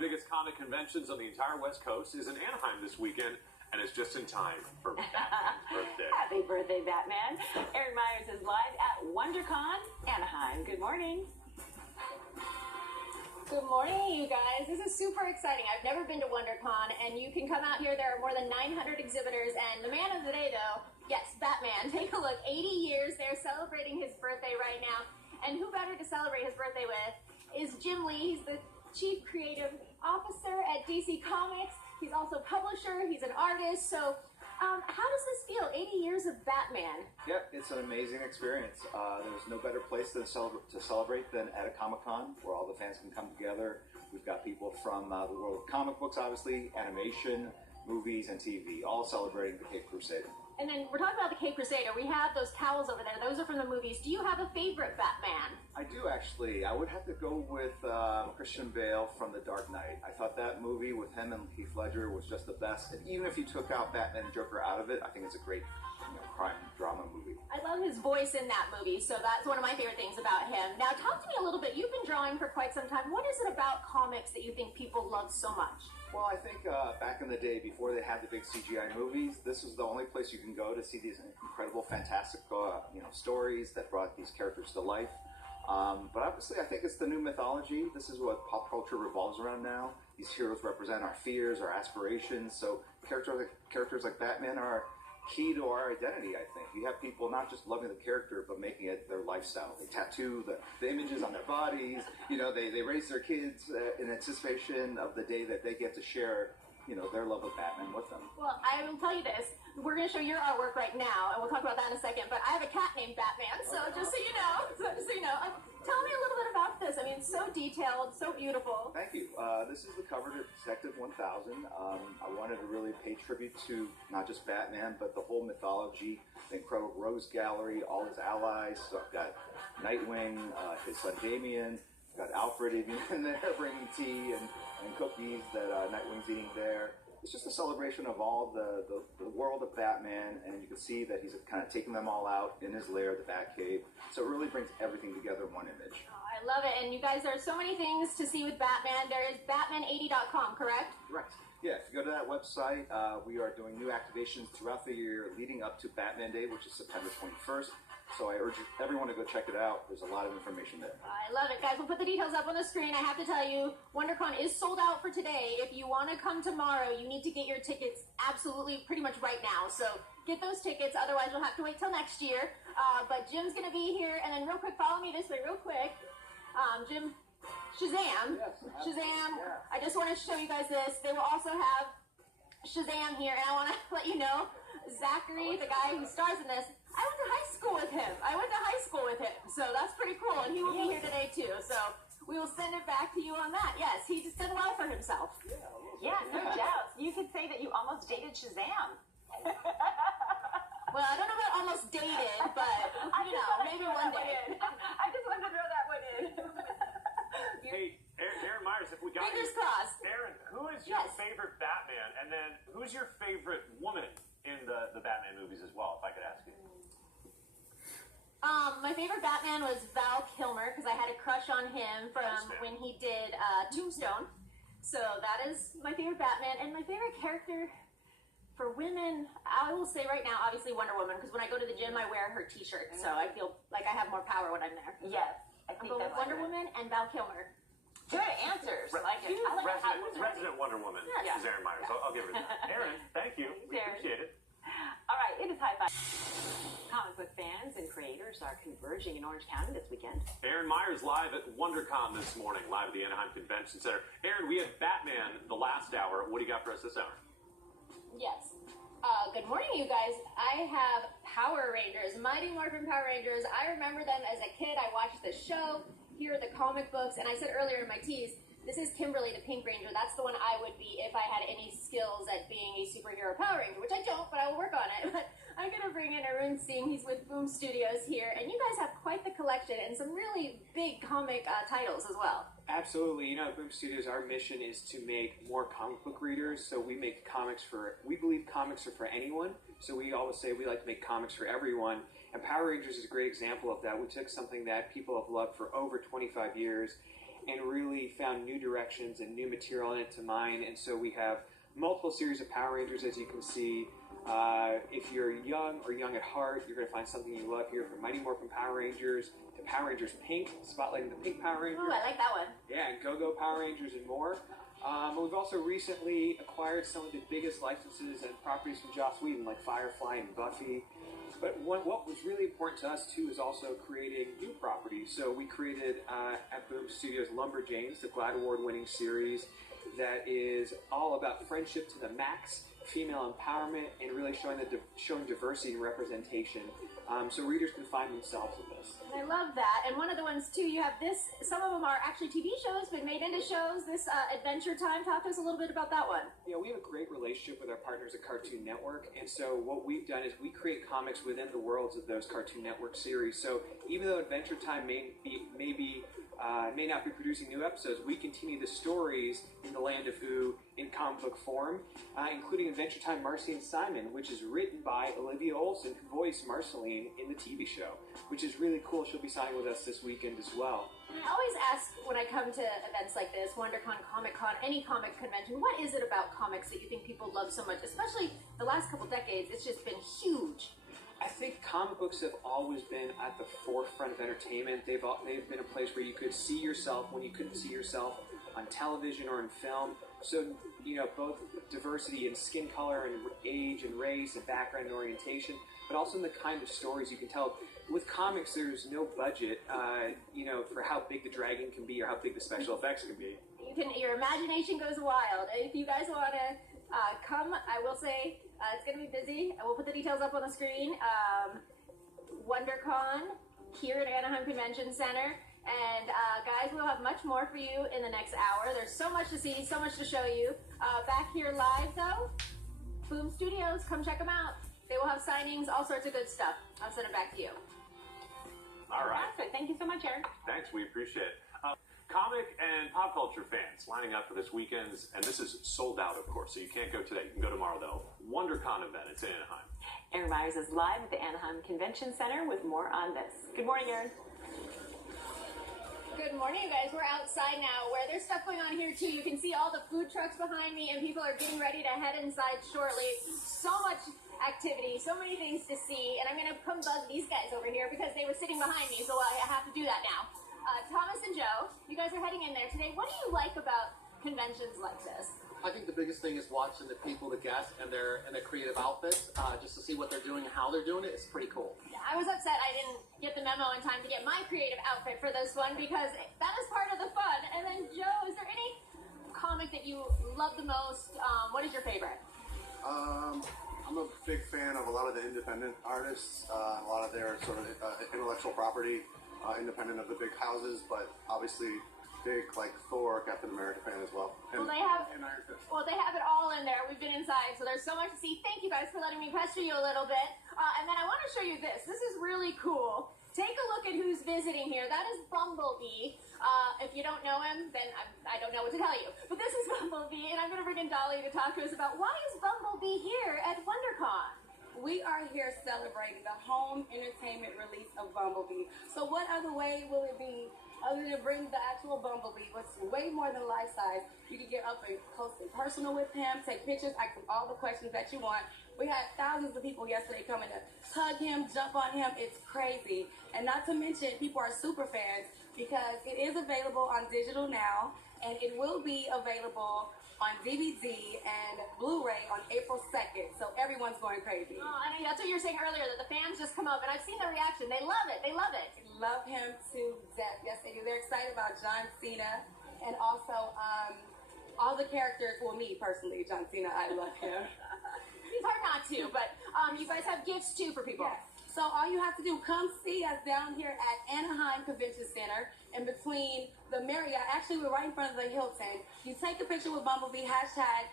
biggest comic conventions on the entire West Coast is in Anaheim this weekend, and it's just in time for Batman's birthday. Happy birthday, Batman. Aaron Myers is live at Wondercon Anaheim. Good morning. Good morning, you guys. This is super exciting. I've never been to WonderCon, and you can come out here. There are more than 900 exhibitors, and the man of the day, though, yes, Batman. Take a look. 80 years. They're celebrating his birthday right now. And who better to celebrate his birthday with is Jim Lee. He's the Chief Creative Officer at DC Comics. He's also publisher. He's an artist. So how does this feel, 80 years of Batman? Yep, it's an amazing experience. There's no better place to celebrate than at a Comic-Con, where all the fans can come together. We've got people from the world of comic books, obviously, animation, movies, and TV, all celebrating the Cape Crusader. And then we're talking about the Cape Crusader. We have those towels over there. Those are from the movies. Do you have a favorite Batman? I do, actually. I would have to go with Christian Bale from The Dark Knight. I thought that movie with him and Heath Ledger was just the best. And even if you took out Batman and Joker out of it, I think it's a great crime drama movie. I love his voice in that movie, so that's one of my favorite things about him. Now, talk to me a little bit. You've been drawing for quite some time. What is it about comics that you think people love so much? Well, I think back in the day, before they had the big CGI movies, this was the only place you can go to see these incredible, fantastic, stories that brought these characters to life. But obviously, I think it's the new mythology. This is what pop culture revolves around now. These heroes represent our fears, our aspirations. So characters like Batman are key to our identity, I think. You have people not just loving the character, but making it their lifestyle. They tattoo the images on their bodies. They raise their kids in anticipation of the day that they get to share their love of Batman with them. Well, I will tell you this. We're going to show your artwork right now, and we'll talk about that in a second. But I have a cat named Batman, so just so you know. Tell me a little bit about this. I mean, it's so detailed, so beautiful. Thank you. This is the cover to Detective 1000. I wanted to really pay tribute to not just Batman, but the whole mythology, the incredible Rogues Gallery, all his allies. So I've got Nightwing, his son Damian. Got Alfred in there bringing tea and cookies that Nightwing's eating there. It's just a celebration of all the world of Batman, and you can see that he's kind of taking them all out in his lair, the Batcave. So it really brings everything together in one image. Oh, I love it. And you guys, there are so many things to see with Batman. There is Batman80.com, correct? Correct. Yeah, if you go to that website, we are doing new activations throughout the year leading up to Batman Day, which is September 21st. So I urge everyone to go check it out. There's a lot of information there. I love it, guys. We'll put the details up on the screen. I have to tell you, WonderCon is sold out for today. If you want to come tomorrow, you need to get your tickets absolutely pretty much right now. So get those tickets. Otherwise, you'll have to wait till next year. But Jim's going to be here. And then real quick, follow me this way real quick. Jim, Shazam. Yes, Shazam. Yeah. I just want to show you guys this. They will also have Shazam here. And I want to let you know, Zachary, the guy who stars in this, I went to high school with him. So that's pretty cool. And he will be here today, too. So we will send it back to you on that. Yes, he just did well for himself. Yeah, no doubt. You could say that you almost dated Shazam. Well, I don't know about almost dated, but, maybe one day. I just wanted to throw that one in. Hey, Aaron Myers, if we got Fingers crossed. Aaron, who is your favorite Batman? And then who's your favorite woman in the Batman movies as well, if I could ask you? My favorite Batman was Val Kilmer, because I had a crush on him from when he did Tombstone. So that is my favorite Batman. And my favorite character for women, I will say right now, obviously Wonder Woman, because when I go to the gym, I wear her t-shirt. So I feel like I have more power when I'm there. Yes. I think that's Wonder Woman and Val Kilmer. Good answers. I like it. Resident Wonder Woman is Aaron Myers. I'll give her that. Aaron, thank you. We appreciate it. All right, it is high five. Comic book fans and creators are converging in Orange County this weekend. Aaron Myers live at WonderCon this morning, live at the Anaheim Convention Center. Aaron, we had Batman the last hour. What do you got for us this hour? Yes. Good morning, you guys. I have Power Rangers, Mighty Morphin Power Rangers. I remember them as a kid. I watched the show, here are the comic books, and I said earlier in my tease, this is Kimberly, the Pink Ranger. That's the one I would be if I had any skills at being a superhero Power Ranger, which I don't, but I will work on it. But I'm going to bring in Arun Singh. He's with Boom Studios here, and you guys have quite the collection and some really big comic titles as well. Absolutely. At Boom Studios, our mission is to make more comic book readers. So we make we believe comics are for anyone. So we always say we like to make comics for everyone. And Power Rangers is a great example of that. We took something that people have loved for over 25 years and really found new directions and new material in it to mine. And so we have multiple series of Power Rangers, as you can see. If you're young or young at heart, you're going to find something you love here, from Mighty Morphin Power Rangers to Power Rangers Pink, spotlighting the Pink Power Rangers. Oh, I like that one. Yeah, and Go-Go Power Rangers and more. We've also recently acquired some of the biggest licenses and properties from Joss Whedon, like Firefly and Buffy. But what was really important to us, too, is also creating new properties. So we created at Boom Studios Lumberjanes, the GLAAD Award-winning series that is all about friendship to the max, female empowerment, and really showing diversity and representation, so readers can find themselves in this. I love that. And one of the ones, too, you have this, some of them are actually TV shows, been made into shows, this Adventure Time. Talk to us a little bit about that one. Yeah, we have a great relationship with our partners at Cartoon Network, and so what we've done is we create comics within the worlds of those Cartoon Network series. So even though Adventure Time may not be producing new episodes, we continue the stories in the land of Ooh in comic book form, including Adventure Time Marcy and Simon, which is written by Olivia Olson, who voiced Marceline in the TV show, which is really cool. She'll be signing with us this weekend as well. I always ask when I come to events like this, WonderCon, Comic-Con, any comic convention, what is it about comics that you think people love so much? Especially the last couple decades, it's just been huge. I think comic books have always been at the forefront of entertainment. They've been a place where you could see yourself when you couldn't see yourself on television or in film. So, both diversity in skin color and age and race and background and orientation, but also in the kind of stories you can tell. With comics, there's no budget, for how big the dragon can be or how big the special effects can be. Your imagination goes wild. If you guys want to come, I will say it's going to be busy. I will put the details up on the screen. WonderCon here at Anaheim Convention Center. And guys, we'll have much more for you in the next hour. There's so much to see, so much to show you. Back here live, though, Boom Studios, come check them out. They will have signings, all sorts of good stuff. I'll send it back to you. All right. Fantastic. Thank you so much, Aaron. Thanks, we appreciate it. Comic and pop culture fans lining up for this weekend's, and this is sold out, of course, so you can't go today. You can go tomorrow, though. WonderCon event. It's in Anaheim. Aaron Myers is live at the Anaheim Convention Center with more on this. Good morning, Aaron. Good morning, you guys. We're outside now where there's stuff going on here, too. You can see all the food trucks behind me, and people are getting ready to head inside shortly. So much activity, so many things to see, and I'm going to come bug these guys over here because they were sitting behind me, so I have to do that now. Thomas and Joe, you guys are heading in there today. What do you like about conventions like this? I think the biggest thing is watching the people, the guests, and their creative outfits, just to see what they're doing and how they're doing it. It's pretty cool. I was upset I didn't get the memo in time to get my creative outfit for this one because that is part of the fun. And then, Joe, is there any comic that you love the most? What is your favorite? I'm a big fan of a lot of the independent artists, a lot of their sort of intellectual property, independent of the big houses, but obviously big like Thor, Captain America fan as well. And, Well, they have and Iron Fist. Well, they have it all in there. We've been inside, so there's so much to see. Thank you guys for letting me pester you a little bit. And then I want to show you this. This is really cool. Take a look at who's visiting here. That is Bumblebee. If you don't know him, then I don't know what to tell you. But this is Bumblebee, and I'm going to bring in Dolly to talk to us about why is Bumblebee here at WonderCon? We are here celebrating the home entertainment release of Bumblebee. So what other way will it be other than bring the actual Bumblebee, what's way more than life size? You can get up and close and personal with him, take pictures, ask him all the questions that you want. We had thousands of people yesterday coming to hug him, jump on him. It's crazy. And not to mention, people are super fans because it is available on digital now, and it will be available on DVD and Blu-ray on April 2nd. So everyone's going crazy. Oh, I know, that's what you were saying earlier, that the fans just come up, and I've seen their reaction. They love it. They love it. Love him to death. Yes, they do. They're excited about John Cena and also all the characters. Well, me personally, John Cena, I love him. It's hard not to, but you guys have gifts too for people. Yes. So all you have to do, come see us down here at Anaheim Convention Center in between the Marriott. Actually, we're right in front of the Hilton. You take a picture with Bumblebee, hashtag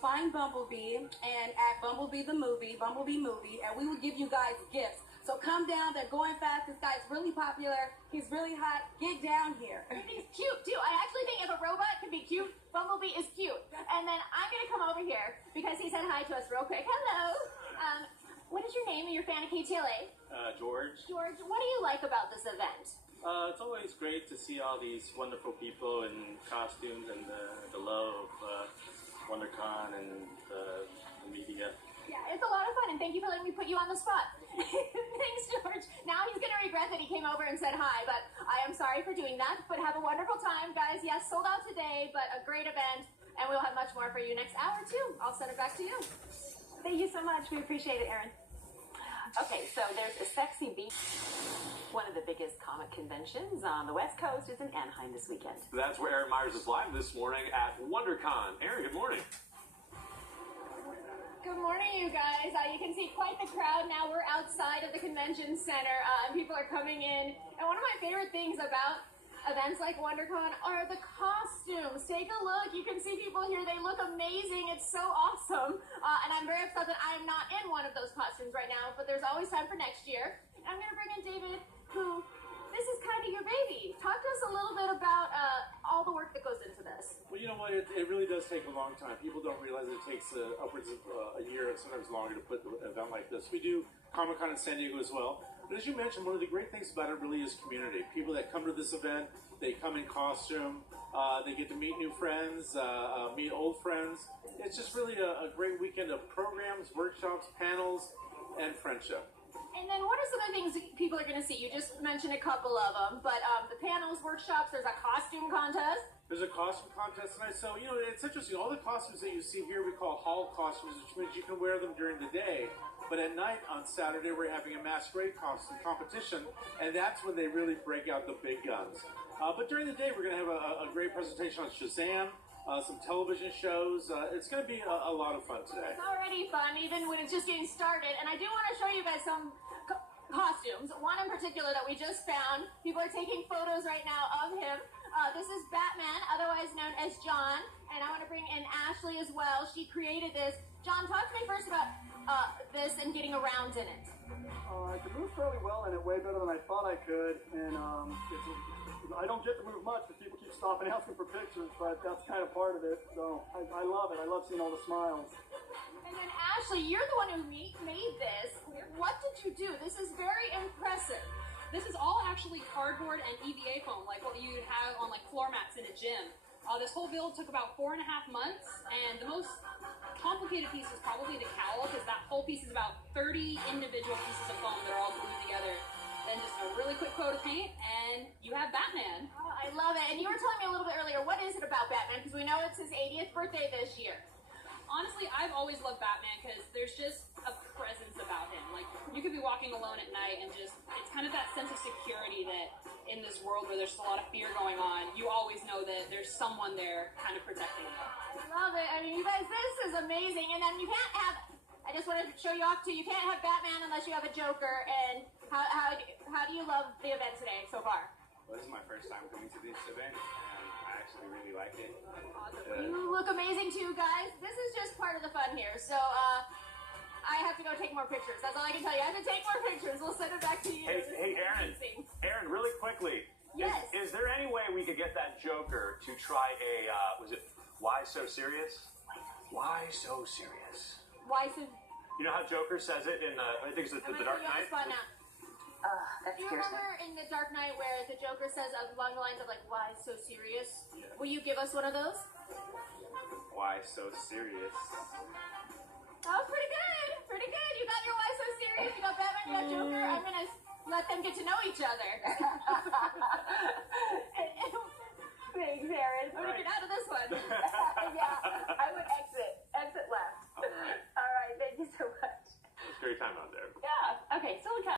find Bumblebee, and at Bumblebee movie, and we will give you guys gifts. So come down, they're going fast. This guy's really popular. He's really hot. Get down here. And he's cute too. I actually think if a robot can be cute, Bumblebee is cute. And then I'm gonna come over here because he said hi to us real quick. Hello. What is your name and your fan of KTLA? George. George, what do you like about this event? It's always great to see all these wonderful people in costumes and the love of Wondercon and the media. Yeah, it's a lot of fun, and thank you for letting me put you on the spot. Thanks, George. Now he's going to regret that he came over and said hi, but I am sorry for doing that. But have a wonderful time, guys. Yes, sold out today, but a great event, and we'll have much more for you next hour, too. I'll send it back to you. Thank you so much. We appreciate it, Erin. Okay, so there's a Sexy Beast. One of the biggest comic conventions on the West Coast is in Anaheim this weekend. That's where Aaron Myers is live this morning at WonderCon. Aaron, good morning. Good morning, you guys. You can see quite the crowd now. We're outside of the convention center, and people are coming in. And one of my favorite things about events like WonderCon are the costumes. Take a look. You can see people here. They look amazing. It's so awesome. And I'm very upset that I am not in one of those costumes right now, but there's always time for next year. And I'm going to bring in David, who, this is kind of your baby. Talk to us a little bit about all the work that goes into this. Well, you know what? It really does take a long time. People don't realize it takes upwards of a year, sometimes longer, to put an event like this. We do Comic-Con in San Diego as well. But as you mentioned, one of the great things about it really is community. People that come to this event, they come in costume, they get to meet new friends, meet old friends. It's just really a great weekend of programs, workshops, panels, and friendship. And then what are some of the things that people are going to see? You just mentioned a couple of them, but the panels, workshops, there's a costume contest. There's a costume contest tonight. So, you know, it's interesting. All the costumes that you see here we call hall costumes, which means you can wear them during the day. But at night on Saturday, we're having a masquerade costume competition, and that's when they really break out the big guns. But during the day, we're going to have a great presentation on Shazam, some television shows. It's going to be a lot of fun today. It's already fun, even when it's just getting started. And I do want to show you guys some costumes. One in particular that we just found. People are taking photos right now of him. This is Batman, otherwise known as John. And I want to bring in Ashley as well. She created this. John, talk to me first about this and getting around in it. I could move fairly well in it, way better than I thought I could. And I don't get to move much because people keep stopping asking for pictures, but that's kind of part of it. So I love it. I love seeing all the smiles. And then Ashley, you're the one who made this. What did you do? This is very impressive. This is all actually cardboard and EVA foam, like what you'd have on like floor mats in a gym. This whole build took about 4.5 months, and the most complicated piece is probably the cowl, because that whole piece is about 30 individual pieces of foam that are all glued together. Then just a really quick coat of paint, and you have Batman. Oh, I love it. And you were telling me a little bit earlier, what is it about Batman? Because we know it's his 80th birthday this year. Honestly, I've always loved Batman because there's just a presence about him. Like, you could be walking alone at night and just, it's kind of that sense of security that in this world where there's a lot of fear going on, you always know that there's someone there kind of protecting you. I love it. I mean, you guys, this is amazing. And then you can't have, I just wanted to show you off too, you can't have Batman unless you have a Joker. And how do you love the event today so far? Well, this is my first time coming to this event, and I actually really like it. Awesome. You look amazing too, guys. This is just part of the fun here. So, I have to go take more pictures. That's all I can tell you. I have to take more pictures. We'll send it back to you. Hey, Aaron. Aaron, really quickly. Yes. Is there any way we could get that Joker to try a, was it Why So Serious? Why So Serious? Why so? You know how Joker says it in, I think it's the Dark Knight? That Do you scares me. remember in The Dark Knight where the Joker says along the lines of like, why so serious? Yeah. Will you give us one of those? Why so serious? Oh, pretty good. Pretty good. You got your why so serious. You got Batman, you got Joker. I'm going to let them get to know each other. Thanks, Aaron. I'm going to get out of this one. Yeah, I would exit left. All right. All right, thank you so much. It's a great time out there. Yeah, okay, so